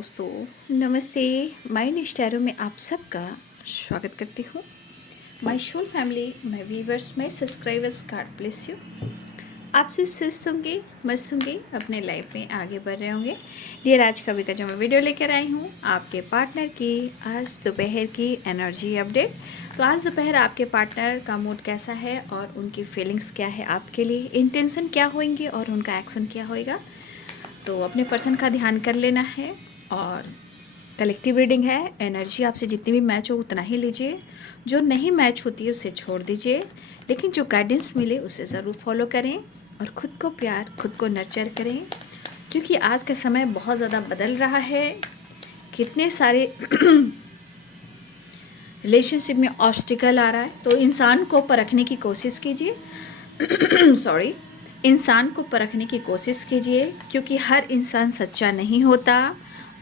दोस्तों, नमस्ते। Mind tarot में आप सबका स्वागत करती हूँ। My soul family, my viewers, my subscribers, God bless you. आप सब स्वस्थ होंगे, मस्त होंगे, अपने लाइफ में आगे बढ़ रहे होंगे। डियर, आज का जो मैं वीडियो लेकर आई हूँ आपके पार्टनर की आज दोपहर की एनर्जी अपडेट। तो आज दोपहर आपके पार्टनर का मूड कैसा है और उनकी फीलिंग्स क्या है आपके लिए, इंटेंशन क्या होंगे और उनका एक्शन क्या होएगा। तो अपने पर्सन का ध्यान कर लेना है। और कलेक्टिव रीडिंग है, एनर्जी आपसे जितनी भी मैच हो उतना ही लीजिए, जो नहीं मैच होती है उसे छोड़ दीजिए, लेकिन जो गाइडेंस मिले उसे ज़रूर फॉलो करें और ख़ुद को प्यार, खुद को नर्चर करें, क्योंकि आज का समय बहुत ज़्यादा बदल रहा है। कितने सारे रिलेशनशिप में ऑब्स्टिकल आ रहा है, तो इंसान को परखने की कोशिश कीजिए सॉरी इंसान को परखने की कोशिश कीजिए, क्योंकि हर इंसान सच्चा नहीं होता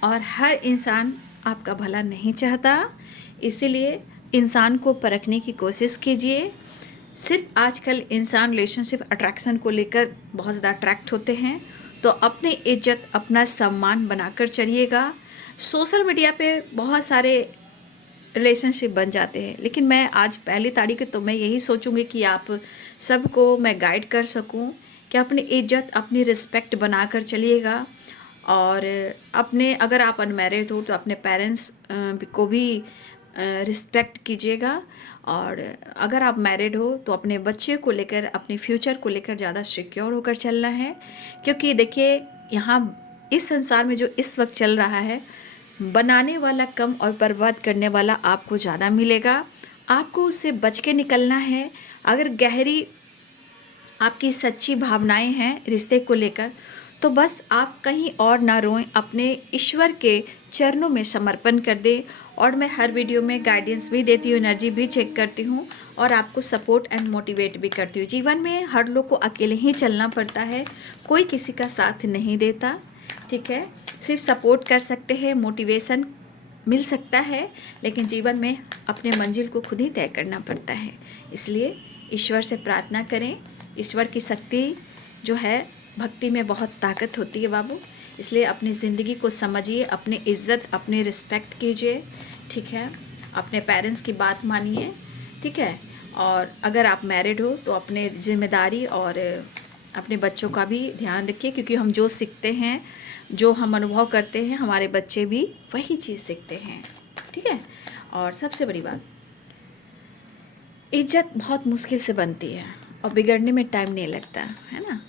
और हर इंसान आपका भला नहीं चाहता। इसीलिए इंसान को परखने की कोशिश कीजिए। सिर्फ आजकल इंसान रिलेशनशिप अट्रैक्शन को लेकर बहुत ज़्यादा अट्रैक्ट होते हैं, तो अपनी इज्जत, अपना सम्मान बनाकर चलिएगा। सोशल मीडिया पे बहुत सारे रिलेशनशिप बन जाते हैं, लेकिन मैं आज पहली तारीख तो मैं यही सोचूंगी कि आप सबको मैं गाइड कर सकूं कि अपनी इज्जत, अपनी रिस्पेक्ट बनाकर चलिएगा। और अपने, अगर आप अनमैरिड हो तो अपने पेरेंट्स को भी रिस्पेक्ट कीजिएगा, और अगर आप मैरिड हो तो अपने बच्चे को लेकर, अपने फ्यूचर को लेकर ज़्यादा सिक्योर होकर चलना है। क्योंकि देखिए, यहाँ इस संसार में जो इस वक्त चल रहा है, बनाने वाला कम और बर्बाद करने वाला आपको ज़्यादा मिलेगा। आपको उससे बच के निकलना है। अगर गहरी आपकी सच्ची भावनाएं हैं रिश्ते को लेकर, तो बस आप कहीं और ना रोएं, अपने ईश्वर के चरणों में समर्पण कर दें। और मैं हर वीडियो में गाइडेंस भी देती हूँ, एनर्जी भी चेक करती हूँ और आपको सपोर्ट एंड मोटिवेट भी करती हूँ। जीवन में हर लोग को अकेले ही चलना पड़ता है, कोई किसी का साथ नहीं देता, ठीक है। सिर्फ सपोर्ट कर सकते हैं, मोटिवेशन मिल सकता है, लेकिन जीवन में अपने मंजिल को खुद ही तय करना पड़ता है। इसलिए ईश्वर से प्रार्थना करें। ईश्वर की शक्ति जो है, भक्ति में बहुत ताकत होती है बाबू। इसलिए अपनी ज़िंदगी को समझिए, अपनी इज्जत, अपनी रिस्पेक्ट कीजिए, ठीक है। अपने पेरेंट्स की बात मानिए, ठीक है। और अगर आप मैरिड हो तो अपने जिम्मेदारी और अपने बच्चों का भी ध्यान रखिए, क्योंकि हम जो सीखते हैं, जो हम अनुभव करते हैं, हमारे बच्चे भी वही चीज़ सीखते हैं, ठीक है। और सबसे बड़ी बात, इज्जत बहुत मुश्किल से बनती है और बिगड़ने में टाइम नहीं लगता है ना।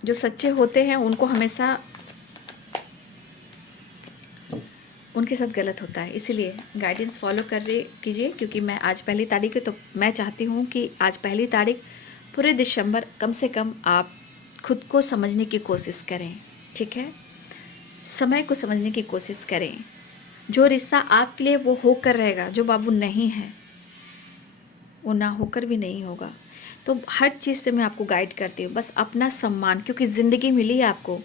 जो सच्चे होते हैं उनको हमेशा उनके साथ गलत होता है। इसीलिए गाइडेंस फॉलो कर रही कीजिए, क्योंकि मैं आज पहली तारीख है, तो मैं चाहती हूँ कि आज पहली तारीख पूरे दिसंबर कम से कम आप खुद को समझने की कोशिश करें, ठीक है। समय को समझने की कोशिश करें। जो रिश्ता आपके लिए वो होकर रहेगा, जो बाबू नहीं है वो ना होकर भी नहीं होगा। तो हर चीज़ से मैं आपको गाइड करती हूँ, बस अपना सम्मान, क्योंकि ज़िंदगी मिली है आपको,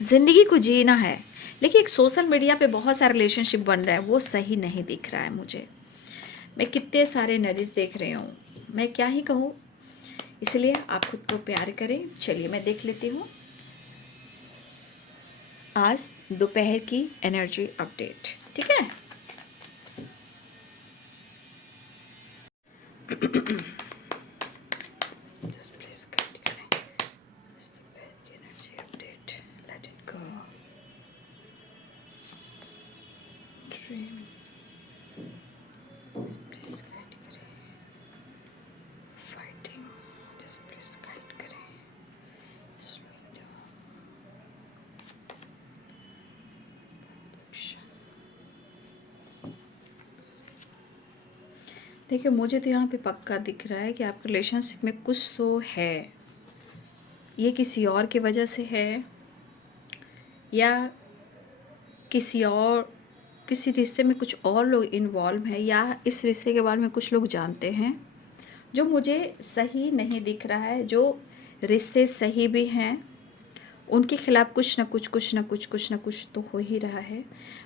ज़िंदगी को जीना है। लेकिन एक सोशल मीडिया पे बहुत सारे रिलेशनशिप बन रहे हैं, वो सही नहीं दिख रहा है मुझे। मैं कितने सारे एनर्जीज देख रही हूँ, मैं क्या ही कहूँ। इसलिए आप खुद को प्यार करें। चलिए मैं देख लेती हूँ आज दोपहर की एनर्जी अपडेट, ठीक है। देखिए, मुझे तो यहाँ पे पक्का दिख रहा है कि आपके रिलेशनशिप में कुछ तो है। ये किसी और की वजह से है, या किसी रिश्ते में कुछ और लोग इन्वॉल्व हैं, या इस रिश्ते के बारे में कुछ लोग जानते हैं जो मुझे सही नहीं दिख रहा है। जो रिश्ते सही भी हैं उनके खिलाफ कुछ ना कुछ तो हो ही रहा है।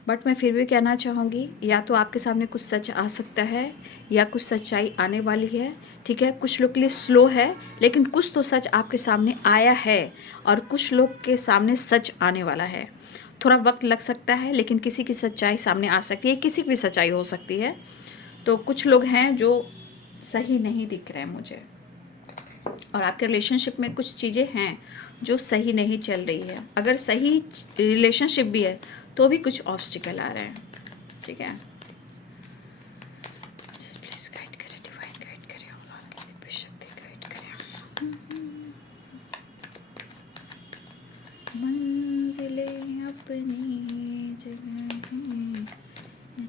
बट मैं फिर भी कहना चाहूँगी, या तो आपके सामने कुछ सच आ सकता है या कुछ सच्चाई आने वाली है, ठीक है। कुछ लोग के लिए स्लो है, लेकिन कुछ तो सच आपके सामने आया है और कुछ लोग के सामने सच आने वाला है। थोड़ा वक्त लग सकता है, लेकिन किसी की सच्चाई सामने आ सकती है, किसी की भी सच्चाई हो सकती है। तो कुछ लोग हैं जो सही नहीं दिख रहे हैं मुझे, और आपके रिलेशनशिप में कुछ चीज़ें हैं जो सही नहीं चल रही है। अगर सही रिलेशनशिप भी है तो भी कुछ ऑब्स्टिकल आ रहे हैं, ठीक है। प्लीज गाइड करें, डिवाइन गाइड करें, औलाद की दिव्य शक्ति गाइड करें। मंजिले अपनी जगह हैं,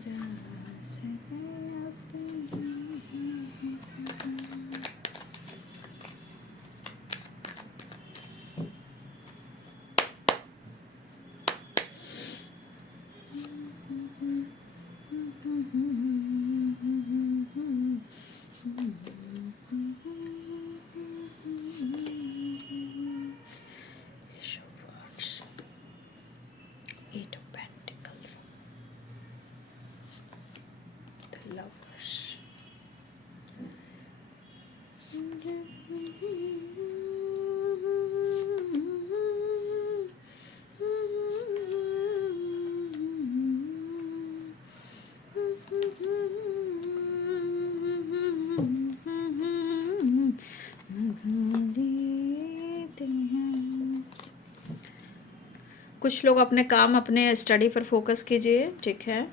रास्ते अपनी हैं। Eight of Pentacles, the Lovers. कुछ लोग अपने काम, अपने स्टडी पर फोकस कीजिए, ठीक है।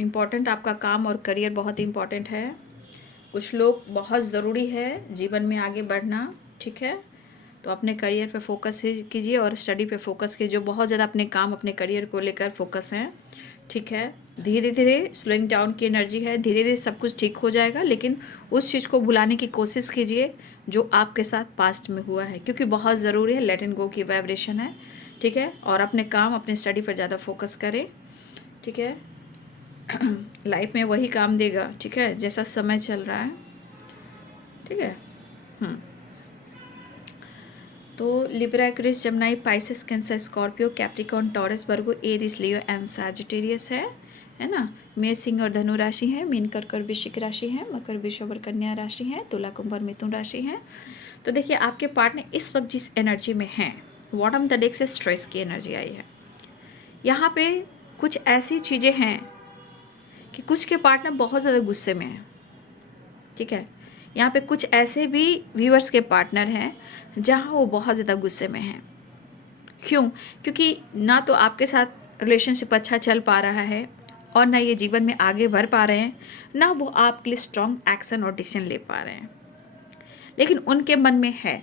इम्पॉर्टेंट आपका काम और करियर बहुत इम्पॉर्टेंट है। कुछ लोग बहुत ज़रूरी है जीवन में आगे बढ़ना, ठीक है। तो अपने करियर पे फोकस कीजिए और स्टडी पे फोकस कीजिए। जो बहुत ज़्यादा अपने काम, अपने करियर को लेकर फोकस हैं, ठीक है। धीरे धीरे स्लोइंग डाउन की एनर्जी है, धीरे धीरे सब कुछ ठीक हो जाएगा, लेकिन उस चीज़ को भुलाने की कोशिश कीजिए जो आपके साथ पास्ट में हुआ है, क्योंकि बहुत ज़रूरी है। लेट एंड गो की वाइब्रेशन है, ठीक है। और अपने काम, अपने स्टडी पर ज़्यादा फोकस करें, ठीक है। लाइफ में वही काम देगा, ठीक है, जैसा समय चल रहा है, ठीक है। तो Libra, Aquarius, Gemini, Pisces, cancer, Scorpio, Capricorn, taurus, Virgo, Aries, Leo and Sagittarius है ना। मेष, सिंह और धनु राशि है। मीन, कर्क और वृश्चिक राशि है। मकर, वृषभ और कन्या राशि है। तुला, कुंभ और मिथुन राशि है। तो देखिए आपके पार्टनर इस वक्त जिस एनर्जी में हैं, बॉटम द डेक से स्ट्रेस की एनर्जी आई है। यहाँ पे कुछ ऐसी चीज़ें हैं कि कुछ के पार्टनर बहुत ज़्यादा गुस्से में हैं, ठीक है। यहाँ पे कुछ ऐसे भी व्यूअर्स के पार्टनर हैं जहाँ वो बहुत ज़्यादा गुस्से में हैं। क्यों? क्योंकि ना तो आपके साथ रिलेशनशिप अच्छा चल पा रहा है, और ना ये जीवन में आगे बढ़ पा रहे हैं, ना वो आपके लिए स्ट्रॉन्ग एक्शन और डिसीजन ले पा रहे हैं। लेकिन उनके मन में है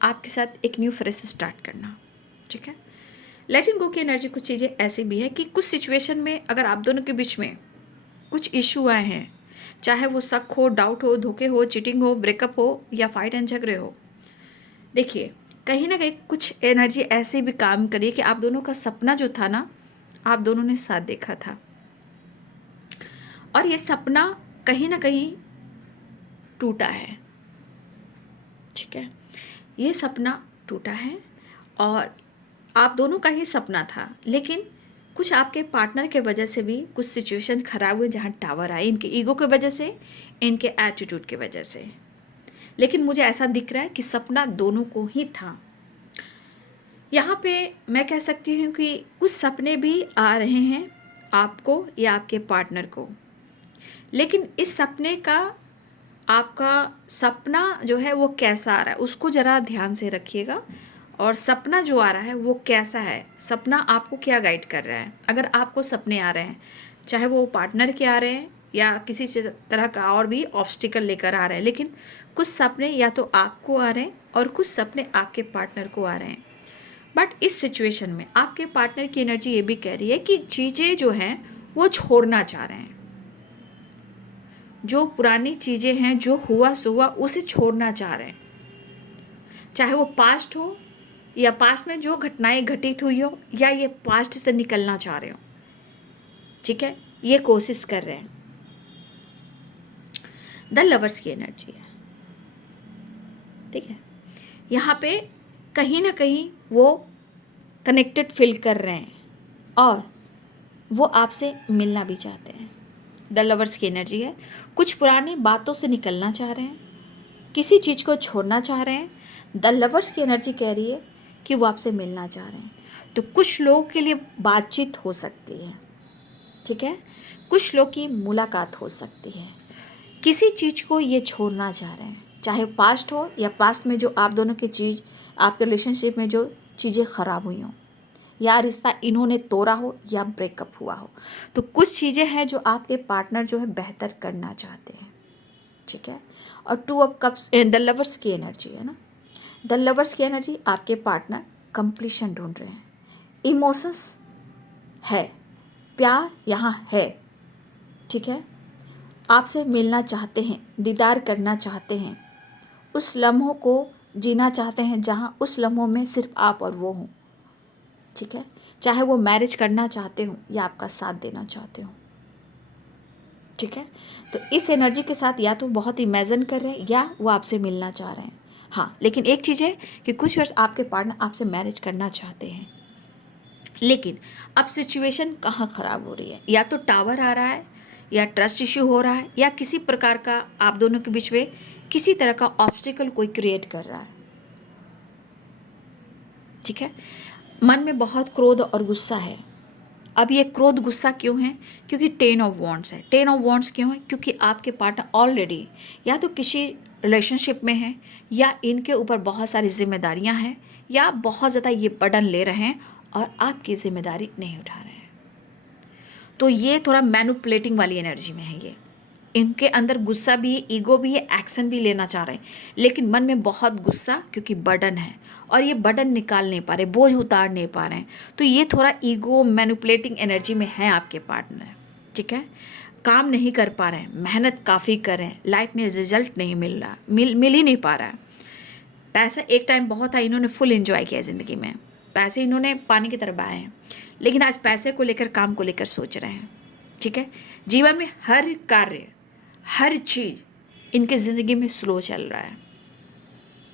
आपके साथ एक न्यू फ्रेश स्टार्ट करना, ठीक है। लेट इट गो की एनर्जी कुछ चीज़ें ऐसी भी है कि कुछ सिचुएशन में अगर आप दोनों के बीच में कुछ इशू आए हैं, चाहे वो शक हो, डाउट हो, धोखे हो, चीटिंग हो, ब्रेकअप हो या फाइट एंड झगड़े हो, देखिए कहीं ना कहीं कुछ एनर्जी ऐसे भी काम करिए कि आप दोनों का सपना जो था ना, आप दोनों ने साथ देखा था, और ये सपना कहीं ना कहीं टूटा है, ठीक है। ये सपना टूटा है और आप दोनों का ही सपना था, लेकिन कुछ आपके पार्टनर के वजह से भी कुछ सिचुएशन खराब हुए, जहाँ टावर आए, इनके ईगो के वजह से, इनके एटीट्यूड की वजह से। लेकिन मुझे ऐसा दिख रहा है कि सपना दोनों को ही था। यहाँ पे मैं कह सकती हूँ कि कुछ सपने भी आ रहे हैं आपको या आपके पार्टनर को, लेकिन इस सपने का, आपका सपना जो है वो कैसा आ रहा है उसको ज़रा ध्यान से रखिएगा। और सपना जो आ रहा है वो कैसा है, सपना आपको क्या गाइड कर रहा है। अगर आपको सपने आ रहे हैं, चाहे वो पार्टनर के आ रहे हैं या किसी तरह का और भी ऑब्स्टिकल लेकर आ रहे हैं, लेकिन कुछ सपने या तो आपको आ रहे हैं और कुछ सपने आपके पार्टनर को आ रहे हैं। बट इस सिचुएशन में आपके पार्टनर की एनर्जी ये भी कह रही है कि चीज़ें जो हैं वो छोड़ना चाह रहे हैं। जो पुरानी चीज़ें हैं, जो हुआ सो हुआ, उसे छोड़ना चाह रहे हैं, चाहे वो पास्ट हो या पास्ट में जो घटनाएं घटित हुई हो, या ये पास्ट से निकलना चाह रहे हो, ठीक है। ये कोशिश कर रहे हैं। द लवर्स की एनर्जी है, ठीक है। यहाँ पे कहीं ना कहीं वो कनेक्टेड फील कर रहे हैं और वो आपसे मिलना भी चाहते हैं। द लवर्स की एनर्जी है। कुछ पुरानी बातों से निकलना चाह रहे हैं, किसी चीज़ को छोड़ना चाह रहे हैं। द लवर्स की एनर्जी कह रही है कि वो आपसे मिलना चाह रहे हैं। तो कुछ लोगों के लिए बातचीत हो सकती है, ठीक है, कुछ लोग की मुलाकात हो सकती है, किसी चीज़ को ये छोड़ना चाह रहे हैं, चाहे पास्ट हो या पास्ट में जो आप दोनों की चीज़, आपके रिलेशनशिप में जो चीज़ें ख़राब हुई हों, या रिश्ता इन्होंने तोड़ा हो या ब्रेकअप हुआ हो। तो कुछ चीज़ें हैं जो आपके पार्टनर जो है बेहतर करना चाहते हैं, ठीक है। और 2 ऑफ कप्स द लवर्स की एनर्जी है ना, द लवर्स की एनर्जी, आपके पार्टनर कंप्लीशन ढूंढ रहे हैं, इमोशंस है, प्यार यहाँ है, ठीक है, आपसे मिलना चाहते हैं, दीदार करना चाहते हैं, उस लम्हों को जीना चाहते हैं जहाँ उस लम्हों में सिर्फ आप और वो हों, ठीक है, चाहे वो मैरिज करना चाहते हो या आपका साथ देना चाहते हो, ठीक है। तो इस एनर्जी के साथ या तो बहुत इमेजिन कर रहे हैं या वो आपसे मिलना चाह रहे हैं। हाँ, लेकिन एक चीज़ है कि कुछ वर्ष आपके पार्टनर आपसे मैरिज करना चाहते हैं, लेकिन अब सिचुएशन कहाँ ख़राब हो रही है, या तो टावर आ रहा है, या ट्रस्ट इश्यू हो रहा है, या किसी प्रकार का आप दोनों के बीच में किसी तरह का ऑब्स्टिकल कोई क्रिएट कर रहा है, ठीक है। मन में बहुत क्रोध और गुस्सा है। अब ये क्रोध गुस्सा क्यों है? क्योंकि 10 ऑफ वॉन्ड्स है। 10 ऑफ वॉन्ड्स क्यों है? क्योंकि आपके पार्टनर ऑलरेडी या तो किसी रिलेशनशिप में है, या इनके ऊपर बहुत सारी जिम्मेदारियां हैं, या बहुत ज़्यादा ये बर्डन ले रहे हैं और आपकी जिम्मेदारी नहीं उठा रहे हैं। तो ये थोड़ा मैनिपुलेटिंग वाली एनर्जी में है। ये इनके अंदर गुस्सा भी है, ईगो भी है, एक्शन भी लेना चाह रहे हैं, लेकिन मन में बहुत गुस्सा, क्योंकि बर्डन है और ये बर्डन निकाल नहीं पा रहे, बोझ उतार नहीं पा रहे हैं। तो ये थोड़ा ईगो मैनिपुलेटिंग एनर्जी में है आपके पार्टनर, ठीक है। काम नहीं कर पा रहे हैं, मेहनत काफ़ी कर रहे हैं, लाइफ में रिजल्ट नहीं मिल रहा, मिल ही नहीं पा रहा है। पैसा एक टाइम बहुत था, इन्होंने फुल एंजॉय किया ज़िंदगी में, पैसे इन्होंने पानी की तरह बहाए हैं, लेकिन आज पैसे को लेकर, काम को लेकर सोच रहे हैं, ठीक है। जीवन में हर कार्य, हर चीज़ इनके ज़िंदगी में स्लो चल रहा है,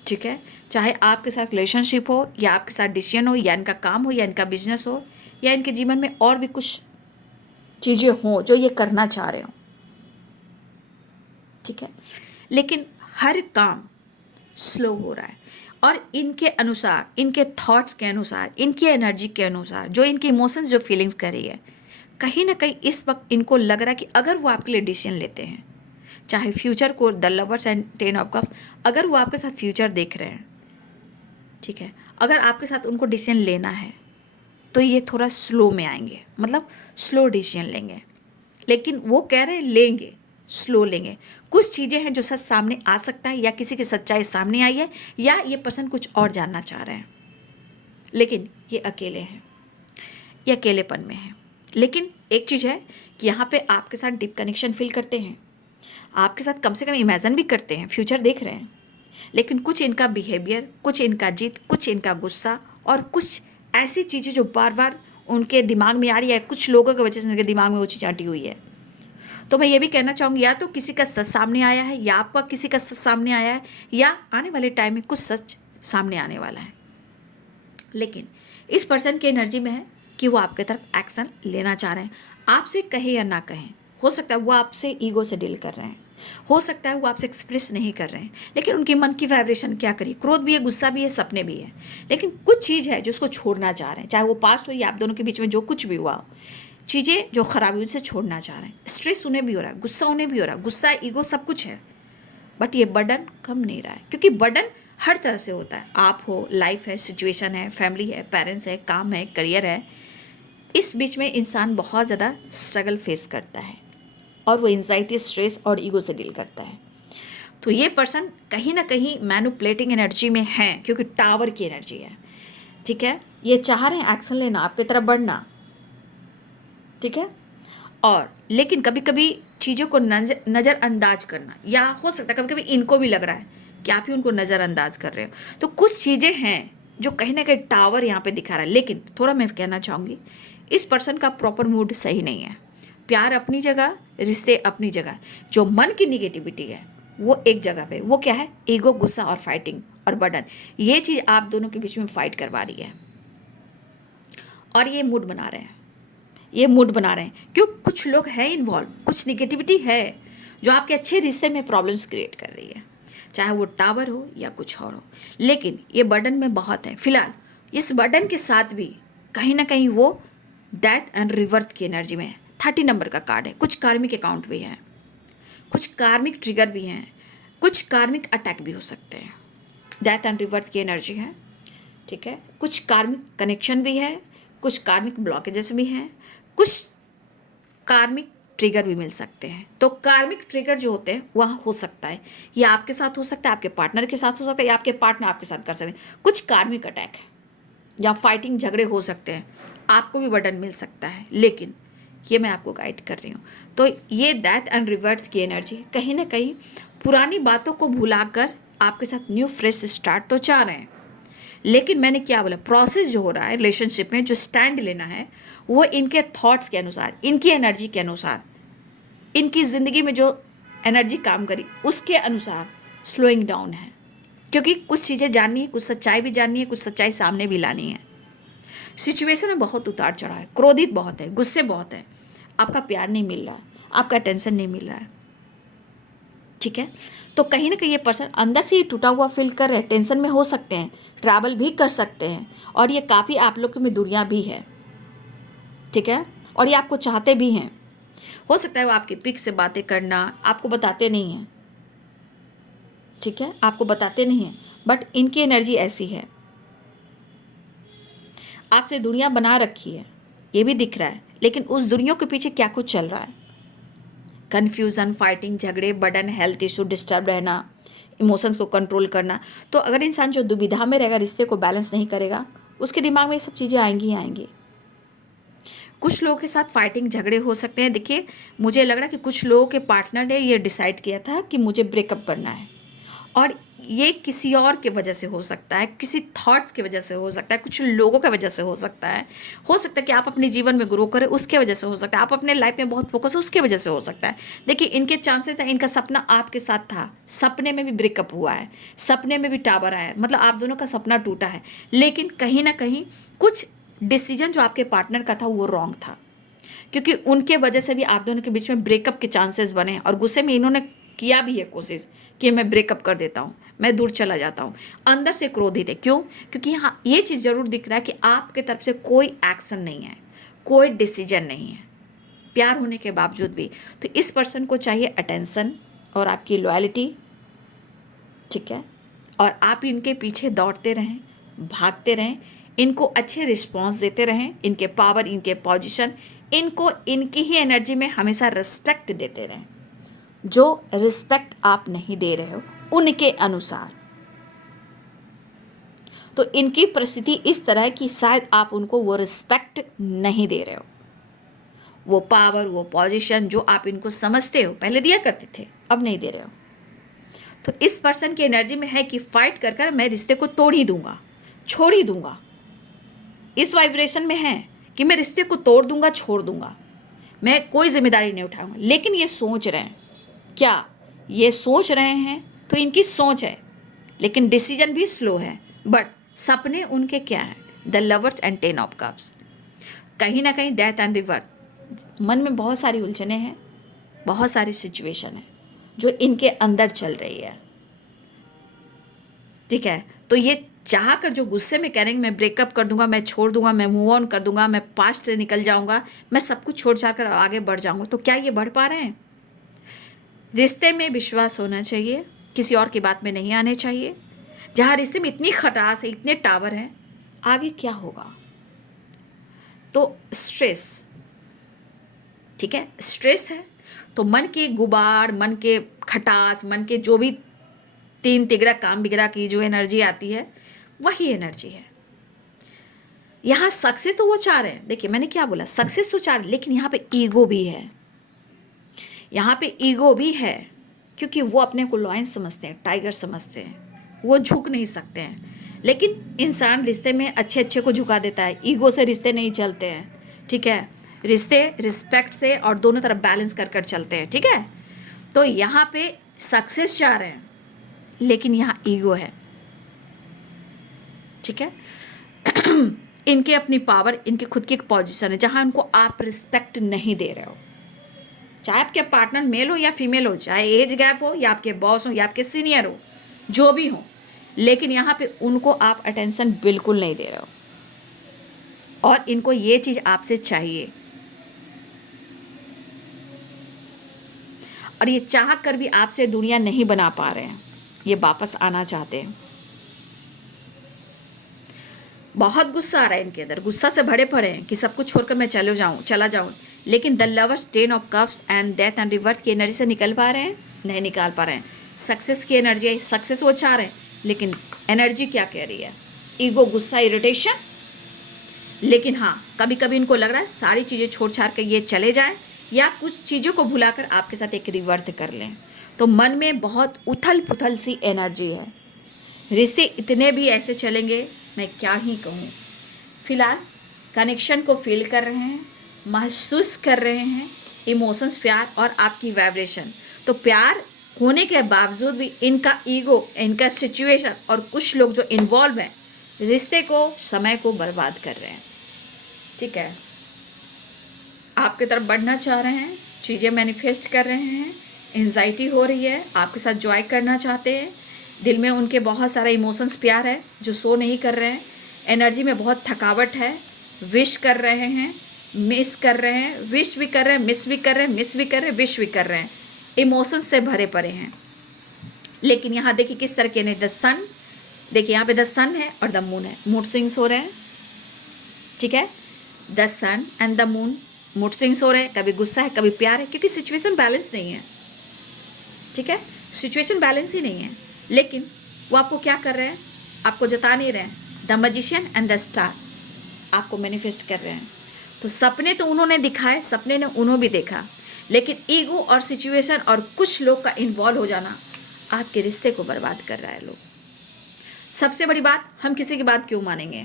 ठीक है। चाहे आपके साथ रिलेशनशिप हो, या आपके साथ डिसीजन हो, या इनका काम हो, या इनका बिजनेस हो, या इनके जीवन में और भी कुछ चीज़ें हों जो ये करना चाह रहे हो, ठीक है, लेकिन हर काम स्लो हो रहा है। और इनके अनुसार, इनके थॉट्स के अनुसार, इनकी एनर्जी के अनुसार, जो इनकी इमोशंस, जो फीलिंग्स कर रही है, कहीं ना कहीं इस वक्त इनको लग रहा है कि अगर वो आपके लिए डिसीजन लेते हैं, चाहे फ्यूचर को, the lovers and 10 of cups, अगर वो आपके साथ फ्यूचर देख रहे हैं, ठीक है, अगर आपके साथ उनको डिसीजन लेना है, तो ये थोड़ा स्लो में आएंगे, मतलब स्लो डिसीजन लेंगे, लेकिन वो कह रहे हैं लेंगे, स्लो लेंगे। कुछ चीज़ें हैं जो सच सामने आ सकता है, या किसी की सच्चाई सामने आई है, या ये पर्सन कुछ और जानना चाह रहे हैं, लेकिन ये अकेले हैं, ये अकेलेपन में है। लेकिन एक चीज़ है कि यहाँ पे आपके साथ डीप कनेक्शन फील करते हैं, आपके साथ कम से कम इमेजिन भी करते हैं, फ्यूचर देख रहे हैं, लेकिन कुछ इनका बिहेवियर, कुछ इनका जिद, कुछ इनका गुस्सा, और कुछ ऐसी चीज़ें जो बार बार उनके दिमाग में आ रही है, कुछ लोगों की वजह से उनके दिमाग में वो चीज़ आटी हुई है। तो मैं ये भी कहना चाहूँगी, या तो किसी का सच सामने आया है, या आपका किसी का सच सामने आया है, या आने वाले टाइम में कुछ सच सामने आने वाला है। लेकिन इस पर्सन की एनर्जी में है कि वो आपके तरफ एक्शन लेना चाह रहे हैं, आपसे कहे या ना कहें। हो सकता है वो आपसे ईगो से डील कर रहे हैं, हो सकता है वो आपसे एक्सप्रेस नहीं कर रहे हैं, लेकिन उनके मन की वाइब्रेशन क्या करिए, क्रोध भी है, गुस्सा भी है, सपने भी है, लेकिन कुछ चीज़ है जो उसको छोड़ना चाह रहे हैं, चाहे वो पास्ट हो या आप दोनों के बीच में जो कुछ भी हुआ हो, चीज़ें जो खराब हुई उनसे छोड़ना चाह रहे हैं। स्ट्रेस उन्हें भी हो रहा है, गुस्सा उन्हें भी हो रहा है, गुस्सा, ईगो सब कुछ है, बट ये बर्डन कम नहीं रहा है, क्योंकि बर्डन हर तरह से होता है। आप हो, लाइफ है, सिचुएशन है, फैमिली है, पेरेंट्स है, काम है, करियर है, इस बीच में इंसान बहुत ज़्यादा स्ट्रगल फेस करता है, और वो एंजाइटी, स्ट्रेस और ईगो से डील करता है। तो ये पर्सन कहीं ना कहीं मैनिपुलेटिंग एनर्जी में है, क्योंकि टावर की एनर्जी है, ठीक है। ये चाह रहे हैं एक्शन लेना, आपकी तरफ बढ़ना, ठीक है, और लेकिन कभी कभी चीज़ों को नज़रअंदाज करना, या हो सकता है कभी कभी इनको भी लग रहा है कि आप ही उनको नज़रअंदाज कर रहे हो। तो कुछ चीज़ें हैं जो कहीं ना कहीं टावर यहाँ पे दिखा रहा है, लेकिन थोड़ा मैं कहना चाहूँगी, इस पर्सन का प्रॉपर मूड सही नहीं है। प्यार अपनी जगह, रिश्ते अपनी जगह, जो मन की निगेटिविटी है वो एक जगह पे, वो क्या है, ईगो, गुस्सा और फाइटिंग और बर्डन, ये चीज़ आप दोनों के बीच में फाइट करवा रही है, और ये मूड बना रहे हैं, ये मूड बना रहे हैं। क्यों? कुछ लोग हैं इन्वॉल्व, कुछ निगेटिविटी है जो आपके अच्छे रिश्ते में प्रॉब्लम्स क्रिएट कर रही है, चाहे वो टावर हो या कुछ और हो, लेकिन ये बर्डन में बहुत है। फिलहाल इस बर्डन के साथ भी कहीं ना कहीं वो डेथ एंड रिवर्थ की एनर्जी में है। 30 नंबर का कार्ड है। कुछ कार्मिक अकाउंट भी हैं, कुछ कार्मिक ट्रिगर भी हैं, कुछ कार्मिक अटैक भी हो सकते हैं। डेथ एंड रिवर्थ की एनर्जी है, ठीक है। कुछ कार्मिक कनेक्शन भी है, कुछ कार्मिक ब्लॉकेजेस भी हैं, कुछ कार्मिक ट्रिगर भी मिल सकते हैं। तो कार्मिक ट्रिगर जो होते हैं वहाँ हो सकता है, ये आपके साथ हो सकता है, आपके पार्टनर के साथ हो सकता है, या आपके पार्टनर आपके साथ कर सकते हैं। कुछ कार्मिक अटैक है या फाइटिंग झगड़े हो सकते हैं, आपको भी बर्डन मिल सकता है, लेकिन ये मैं आपको गाइड कर रही हूँ। तो ये डेथ एंड रिवर्थ की एनर्जी कहीं ना कहीं पुरानी बातों को भुलाकर आपके साथ न्यू फ्रेश स्टार्ट तो चाह रहे हैं। लेकिन मैंने क्या बोला, प्रोसेस जो हो रहा है रिलेशनशिप में, जो स्टैंड लेना है वो इनके थॉट्स के अनुसार, इनकी एनर्जी के अनुसार, इनकी ज़िंदगी में जो एनर्जी काम करी उसके अनुसार स्लोइंग डाउन है। क्योंकि कुछ चीज़ें जाननी है, कुछ सच्चाई भी जाननी है, कुछ सच्चाई सामने भी लानी है। सिचुएशन में बहुत उतार चढ़ा है, क्रोधित बहुत है, गुस्से बहुत है, आपका प्यार नहीं मिल रहा, आपका अटेंशन नहीं मिल रहा है, ठीक है। तो कहीं ना कहीं ये पर्सन अंदर से ही टूटा हुआ फील कर रहे हैं, टेंशन में हो सकते हैं, ट्रैवल भी कर सकते हैं, और ये काफ़ी आप लोग में दूरियां भी है, ठीक है। और ये आपको चाहते भी हैं। हो सकता है वो आपके पिक से बातें करना आपको बताते नहीं हैं, ठीक है, आपको बताते नहीं हैं, बट इनकी एनर्जी ऐसी है, आपसे दुनिया बना रखी है, ये भी दिख रहा है, लेकिन उस दुनिया के पीछे क्या कुछ चल रहा है। कन्फ्यूज़न, फाइटिंग, झगड़े, बर्डन, हेल्थ इशू, डिस्टर्ब रहना, इमोशंस को कंट्रोल करना। तो अगर इंसान जो दुविधा में रहेगा, रिश्ते को बैलेंस नहीं करेगा, उसके दिमाग में ये सब चीज़ें आएंगी ही आएंगी। कुछ लोगों के साथ फाइटिंग, झगड़े हो सकते हैं। देखिए, मुझे लग रहा है कि कुछ लोगों के पार्टनर ने ये डिसाइड किया था कि मुझे ब्रेकअप करना है, और ये किसी और के वजह से हो सकता है, किसी थॉट्स की वजह से हो सकता है, कुछ लोगों की वजह से हो सकता है। हो सकता है कि आप अपने जीवन में ग्रो करें उसके वजह से हो सकता है, आप अपने लाइफ में बहुत फोकस हो उसके वजह से हो सकता है। देखिए, इनके चांसेस हैं, इनका सपना आपके साथ था, सपने में भी ब्रेकअप हुआ है, सपने में भी टावर आया है, मतलब आप दोनों का सपना टूटा है। लेकिन कहीं ना कहीं कुछ डिसीजन जो आपके पार्टनर का था वो रॉन्ग था, क्योंकि उनके वजह से भी आप दोनों के बीच में ब्रेकअप के चांसेस बने हैं, और गुस्से में इन्होंने किया भी है कोशिश कि मैं ब्रेकअप कर देता हूँ, मैं दूर चला जाता हूँ। अंदर से क्रोधित है, क्यों? क्योंकि हाँ, ये चीज़ ज़रूर दिख रहा है कि आपके तरफ से कोई एक्शन नहीं है, कोई डिसीजन नहीं है, प्यार होने के बावजूद भी। तो इस पर्सन को चाहिए अटेंशन और आपकी लॉयल्टी, ठीक है, और आप इनके पीछे दौड़ते रहें, भागते रहें, इनको अच्छे रिस्पॉन्स देते रहें, इनके पावर, इनके पोजीशन, इनको इनकी ही एनर्जी में हमेशा रिस्पेक्ट देते रहें। जो रिस्पेक्ट आप नहीं दे रहे हो उनके अनुसार, तो इनकी परिस्थिति इस तरह है कि शायद आप उनको वो रिस्पेक्ट नहीं दे रहे हो, वो पावर, वो पोजीशन जो आप इनको समझते हो, पहले दिया करते थे, अब नहीं दे रहे हो। तो इस पर्सन की एनर्जी में है कि फाइट कर कर मैं रिश्ते को तोड़ ही दूंगा, छोड़ ही दूंगा। इस वाइब्रेशन में है कि मैं रिश्ते को तोड़ दूंगा, छोड़ दूंगा, मैं कोई जिम्मेदारी नहीं उठाऊंगा। लेकिन ये सोच रहे हैं, क्या ये सोच रहे हैं? तो इनकी सोच है, लेकिन डिसीजन भी स्लो है। बट सपने उनके क्या हैं? The lovers and 10 of cups. कहीं ना कहीं डेथ एंड रिवर्थ, मन में बहुत सारी उलझने हैं, बहुत सारी सिचुएशन है जो इनके अंदर चल रही है, ठीक है। तो ये चाह कर जो गुस्से में कह रहे हैं मैं ब्रेकअप कर दूंगा, मैं छोड़ दूंगा, मैं मूव ऑन कर दूंगा, मैं पास्ट से निकल जाऊंगा, मैं सब कुछ छोड़ छाड़ कर आगे बढ़ जाऊंगा, तो क्या ये बढ़ पा रहे हैं? रिश्ते में विश्वास होना चाहिए, किसी और की बात में नहीं आने चाहिए। जहाँ रिश्ते में इतनी खटास है, इतने टावर हैं, आगे क्या होगा? तो स्ट्रेस, ठीक है, स्ट्रेस है तो मन के गुबार, मन के खटास, मन के जो भी तीन तिगड़ा काम बिगड़ा की जो एनर्जी आती है वही एनर्जी है। यहाँ सक्सेस तो वो चाह रहे हैं, देखिए मैंने क्या बोला, सक्सेस तो चाह रहे हैं, लेकिन यहाँ पे ईगो भी है, यहाँ पे ईगो भी है, क्योंकि वो अपने को लॉयन समझते हैं, टाइगर समझते हैं, वो झुक नहीं सकते हैं। लेकिन इंसान रिश्ते में अच्छे अच्छे को झुका देता है, ईगो से रिश्ते नहीं चलते हैं, ठीक है। रिश्ते रिस्पेक्ट से और दोनों तरफ बैलेंस कर कर चलते हैं, ठीक है। तो यहाँ पे सक्सेस चाह रहे हैं, लेकिन यहाँ ईगो है, ठीक है। इनके अपनी पावर, इनके खुद की एक पोजीशन है जहाँ उनको आप रिस्पेक्ट नहीं दे रहे हो, चाहे आपके पार्टनर मेल हो या फीमेल हो, चाहे एज गैप हो या आपके बॉस हो या आपके सीनियर हो, जो भी हो, लेकिन यहाँ पे उनको आप अटेंशन बिल्कुल नहीं दे रहे हो। और इनको ये चीज़ आपसे चाहिए, और ये चाह कर भी आपसे दुनिया नहीं बना पा रहे हैं, ये वापस आना चाहते हैं। बहुत गुस्सा आ रहा है इनके अंदर, गुस्सा से भरे पड़े हैं कि सब कुछ छोड़कर मैं चला जाऊं। लेकिन the lovers, ten of cups and death and reverse की एनर्जी से निकल पा रहे हैं? नहीं निकाल पा रहे हैं। सक्सेस की एनर्जी, सक्सेस वो चाह रहे हैं, लेकिन एनर्जी क्या कह रही है? ईगो, गुस्सा, इरिटेशन। लेकिन हाँ, कभी कभी इनको लग रहा है सारी चीज़ें छोड़ छाड़ कर ये चले जाएं, या कुछ चीज़ों को भुलाकर आपके साथ एक रिवर्त कर लें। तो मन में बहुत उथल पुथल सी एनर्जी है। रिश्ते इतने भी ऐसे चलेंगे, मैं क्या ही कहूँ। फिलहाल कनेक्शन को फील कर रहे हैं, महसूस कर रहे हैं, इमोशंस, प्यार और आपकी वाइब्रेशन। तो प्यार होने के बावजूद भी इनका ईगो, इनका सिचुएशन और कुछ लोग जो इन्वॉल्व हैं, रिश्ते को, समय को बर्बाद कर रहे हैं। ठीक है, आपकी तरफ बढ़ना चाह रहे हैं, चीज़ें मैनिफेस्ट कर रहे हैं, एंजाइटी हो रही है, आपके साथ जॉय करना चाहते हैं, दिल में उनके बहुत सारा इमोशंस, प्यार है जो शो नहीं कर रहे हैं, एनर्जी में बहुत थकावट है, विश कर रहे हैं, मिस कर रहे हैं, विश भी कर रहे हैं, मिस भी कर रहे हैं, मिस भी कर रहे हैं, विश भी कर रहे हैं, इमोशंस से भरे पड़े हैं। लेकिन यहाँ देखिए किस तरह के, द सन, देखिए यहाँ पे द सन है और द मून है, मूड स्विंग्स हो रहे हैं। ठीक है, the sun and the moon, mood swings हो रहे हैं, कभी गुस्सा है, कभी प्यार है, क्योंकि सिचुएशन बैलेंस नहीं है। ठीक है, सिचुएशन बैलेंस ही नहीं है, लेकिन वो आपको क्या कर रहे हैं, आपको जता नहीं रहे हैं। The magician and the star आपको मैनिफेस्ट कर रहे हैं। तो सपने तो उन्होंने दिखाए, सपने ने उन्होंने भी देखा, लेकिन ईगो और सिचुएशन और कुछ लोग का इन्वॉल्व हो जाना आपके रिश्ते को बर्बाद कर रहा है। लोग, सबसे बड़ी बात, हम किसी की बात क्यों मानेंगे?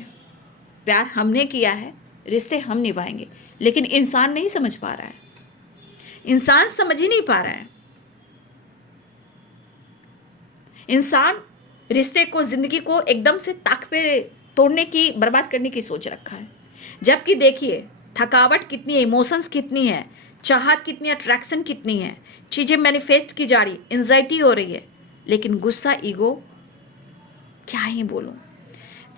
प्यार हमने किया है, रिश्ते हम निभाएंगे, लेकिन इंसान नहीं समझ पा रहा है, इंसान समझ ही नहीं पा रहा है। इंसान रिश्ते को, जिंदगी को एकदम से ताक पे तोड़ने की, बर्बाद करने की सोच रखा है। जबकि देखिए थकावट कितनी है, इमोशंस कितनी है, चाहत कितनी, अट्रैक्शन कितनी है, चीज़ें मैनिफेस्ट की जा रही, एंजाइटी हो रही है, लेकिन गुस्सा, ईगो, क्या ही बोलूँ।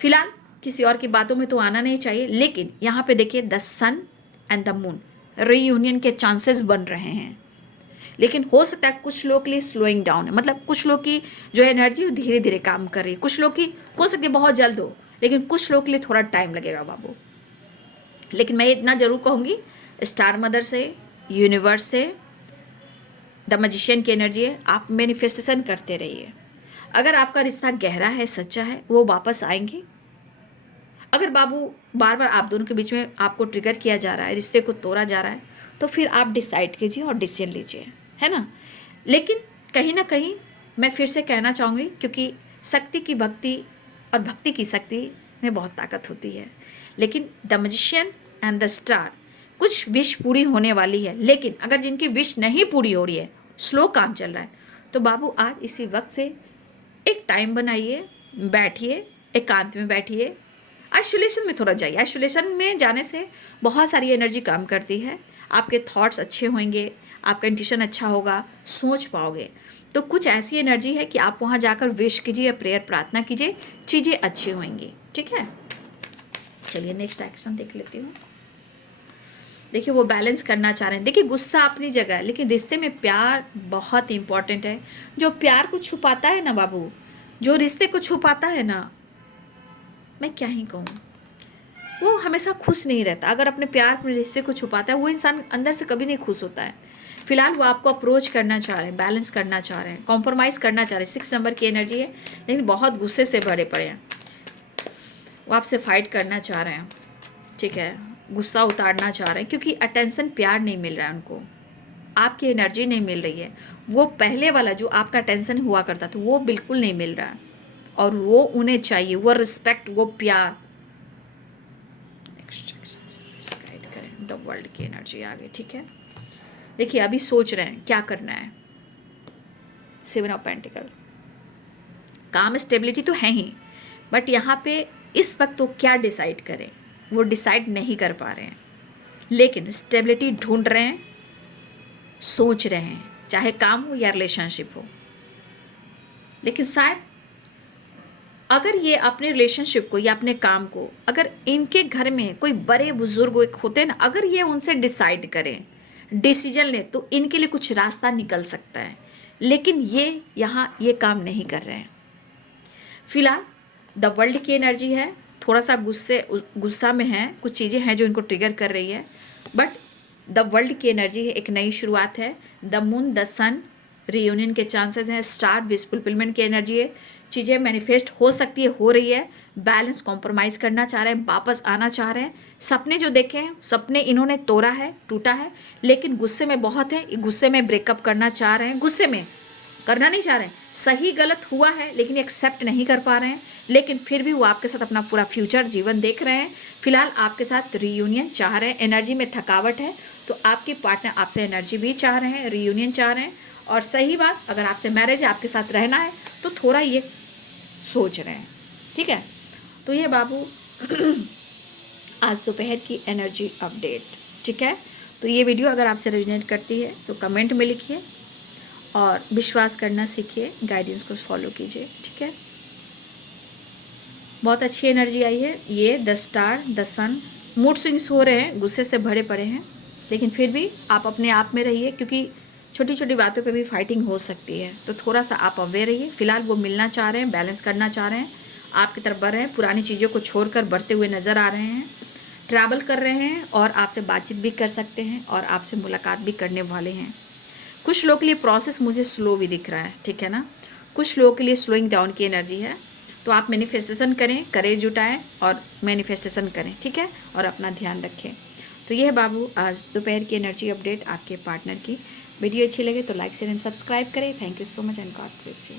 फिलहाल किसी और की बातों में तो आना नहीं चाहिए, लेकिन यहाँ पे देखिए the sun and the moon, reunion के चांसेस बन रहे हैं। लेकिन हो सकता है कुछ लोग के लिए स्लोइंग डाउन है, मतलब कुछ लोग की जो एनर्जी वो धीरे धीरे काम कर रही है, कुछ लोग की हो सकती है बहुत जल्द हो, लेकिन कुछ लोग के लिए थोड़ा टाइम लगेगा बाबू। लेकिन मैं इतना ज़रूर कहूँगी, स्टार मदर से, यूनिवर्स से, द मैजिशियन की एनर्जी है, आप मैनिफेस्टेशन करते रहिए। अगर आपका रिश्ता गहरा है, सच्चा है, वो वापस आएंगे। अगर बाबू बार बार आप दोनों के बीच में आपको ट्रिगर किया जा रहा है, रिश्ते को तोड़ा जा रहा है, तो फिर आप डिसाइड कीजिए और डिसीजन लीजिए, है ना। लेकिन कहीं ना कहीं मैं फिर से कहना चाहूँगी, क्योंकि शक्ति की भक्ति और भक्ति की शक्ति में बहुत ताकत होती है। लेकिन the magician and the star, कुछ विश पूरी होने वाली है, लेकिन अगर जिनकी विश नहीं पूरी हो रही है, स्लो काम चल रहा है, तो बाबू आज इसी वक्त से एक टाइम बनाइए, बैठिए, एकांत में बैठिए, आइसोलेशन में थोड़ा जाइए। आइसोलेशन में जाने से बहुत सारी एनर्जी काम करती है, आपके थॉट्स अच्छे होंगे, आपका इंट्यूशन अच्छा होगा, सोच पाओगे। तो कुछ ऐसी एनर्जी है कि आप वहाँ जाकर विश कीजिए, प्रेयर, प्रार्थना कीजिए, चीज़ें अच्छी होंगी। ठीक है, चलिए नेक्स्ट एक्शन देख लेती हूँ। देखिए वो बैलेंस करना चाह रहे हैं। देखिए गुस्सा अपनी जगह है, लेकिन रिश्ते में प्यार बहुत इंपॉर्टेंट है। जो प्यार को छुपाता है ना बाबू, जो रिश्ते को छुपाता है ना, मैं क्या ही कहूँ, वो हमेशा खुश नहीं रहता। अगर अपने प्यार, अपने रिश्ते को छुपाता है, वो इंसान अंदर से कभी नहीं खुश होता है। फिलहाल वो आपको अप्रोच करना चाह रहे हैं, बैलेंस करना चाह रहे हैं, कॉम्प्रोमाइज़ करना चाह रहे हैं। 6 नंबर की एनर्जी है, लेकिन बहुत गुस्से से भरे पड़े हैं। वो आपसे फाइट करना चाह रहे हैं, ठीक है, गुस्सा उतारना चाह रहे हैं, क्योंकि अटेंशन, प्यार नहीं मिल रहा है उनको, आपकी एनर्जी नहीं मिल रही है। वो पहले वाला जो आपका टेंशन हुआ करता था, वो बिल्कुल नहीं मिल रहा है, और वो उन्हें चाहिए, वो रिस्पेक्ट, वो प्यार। गाइड करें, द वर्ल्ड की एनर्जी आ गई। ठीक है, देखिए अभी सोच रहे हैं क्या करना है। 7 ऑफ पेंटिकल्स, काम, स्टेबिलिटी तो है ही, बट यहाँ पे इस वक्त तो क्या डिसाइड करें, वो डिसाइड नहीं कर पा रहे हैं। लेकिन स्टेबिलिटी ढूंढ रहे हैं, सोच रहे हैं, चाहे काम हो या रिलेशनशिप हो। लेकिन शायद अगर ये अपने रिलेशनशिप को या अपने काम को, अगर इनके घर में कोई बड़े बुजुर्ग एक होते हैं ना, अगर ये उनसे डिसाइड करें, डिसीजन ले, तो इनके लिए कुछ रास्ता निकल सकता है। लेकिन ये यहाँ ये काम नहीं कर रहे हैं। फिलहाल द वर्ल्ड की एनर्जी है, थोड़ा सा गुस्सा में है, कुछ चीज़ें हैं जो इनको ट्रिगर कर रही है, बट द वर्ल्ड की एनर्जी है, एक नई शुरुआत है। The moon, the sun, reunion के चांसेस हैं। स्टार, विश फुलफिलमेंट की एनर्जी है, चीज़ें मैनिफेस्ट हो सकती है, हो रही है। बैलेंस कॉम्प्रोमाइज़ करना चाह रहे हैं, वापस आना चाह रहे हैं। सपने जो देखे हैं, सपने इन्होंने तोड़ा है, टूटा है, लेकिन गुस्से में बहुत है, गुस्से में ब्रेकअप करना चाह रहे हैं, गुस्से में करना नहीं चाह रहे हैं। सही गलत हुआ है लेकिन एक्सेप्ट नहीं कर पा रहे हैं, लेकिन फिर भी वो आपके साथ अपना पूरा फ्यूचर जीवन देख रहे हैं। फिलहाल आपके साथ रीयूनियन चाह रहे हैं। एनर्जी में थकावट है तो आपके पार्टनर आपसे एनर्जी भी चाह रहे हैं, रीयूनियन चाह रहे हैं। और सही बात, अगर आपसे मैरिज है, आपके साथ रहना है, तो थोड़ा ये सोच रहे हैं। ठीक है, तो ये बाबू आज दोपहर की एनर्जी अपडेट। ठीक है, तो ये वीडियो अगर आपसे रेजोनेट करती है तो कमेंट में लिखिए और विश्वास करना सीखिए, गाइडेंस को फॉलो कीजिए। ठीक है, बहुत अच्छी एनर्जी आई है। ये the star, the sun, mood swings हो रहे हैं, गुस्से से भरे पड़े हैं, लेकिन फिर भी आप अपने आप में रहिए, क्योंकि छोटी छोटी बातों पे भी फाइटिंग हो सकती है, तो थोड़ा सा आप अवेयर रहिए। फिलहाल वो मिलना चाह रहे हैं, बैलेंस करना चाह रहे हैं, आपकी तरफ बढ़ रहे हैं, पुरानी चीज़ों को छोड़कर बढ़ते हुए नज़र आ रहे हैं, ट्रैवल कर रहे हैं और आपसे बातचीत भी कर सकते हैं और आपसे मुलाकात भी करने वाले हैं। कुछ लोगों के लिए प्रोसेस मुझे स्लो भी दिख रहा है। ठीक है ना, कुछ लोगों के लिए स्लोइंग डाउन की एनर्जी है, तो आप मैनिफेस्टेशन करें, करेज जुटाएं और मैनिफेस्टेशन करें। ठीक है, और अपना ध्यान रखें। तो यह है बाबू आज दोपहर की एनर्जी अपडेट आपके पार्टनर की। वीडियो अच्छी लगे तो लाइक शेयर एंड सब्सक्राइब करें। Thank you so much and God bless you.